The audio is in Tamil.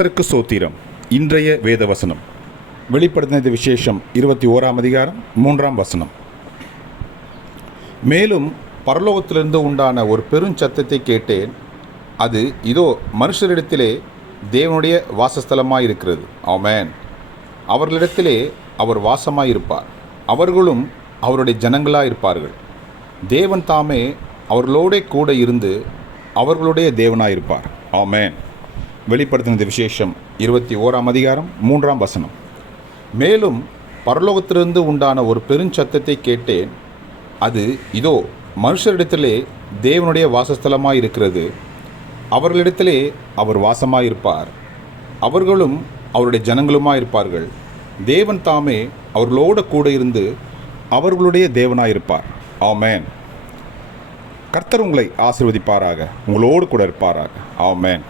கர்த்தருக்கு சோத்திரம். இன்றைய வேத வசனம் வெளிப்படுத்தின விசேஷம் 21ஆம் அதிகாரம் 3ஆம் வசனம். மேலும் பரலோகத்திலிருந்து உண்டான ஒரு பெருஞ்சத்தத்தை கேட்டேன். அது இதோ மனுஷரிடத்திலே தேவனுடைய வாசஸ்தலமாயிருக்கிறது. ஆமென். அவர்களிடத்திலே அவர் வாசமாயிருப்பார், அவர்களும் அவருடைய ஜனங்களாயிருப்பார்கள். தேவன் தாமே அவர்களோட கூட இருந்து அவர்களுடைய தேவனாயிருப்பார். ஆமென். வெளிப்படுத்தின விசேஷம் 21ஆம் அதிகாரம் 3ஆம் வசனம். மேலும் பரலோகத்திலிருந்து உண்டான ஒரு பெருஞ்சத்தத்தை கேட்டேன். அது இதோ மனுஷரிடத்திலே தேவனுடைய வாசஸ்தலமாயிருக்கிறது, அவர்களிடத்திலே அவர் வாசமாயிருப்பார், அவர்களும் அவருடைய ஜனங்களுமாயிருப்பார்கள். தேவன் தாமே அவர்களோடு கூட இருந்து அவர்களுடைய தேவனாயிருப்பார். ஆமென். கர்த்தர் உங்களை ஆசீர்வதிப்பாராக, உங்களோடு கூட இருப்பாராக. ஆமென்.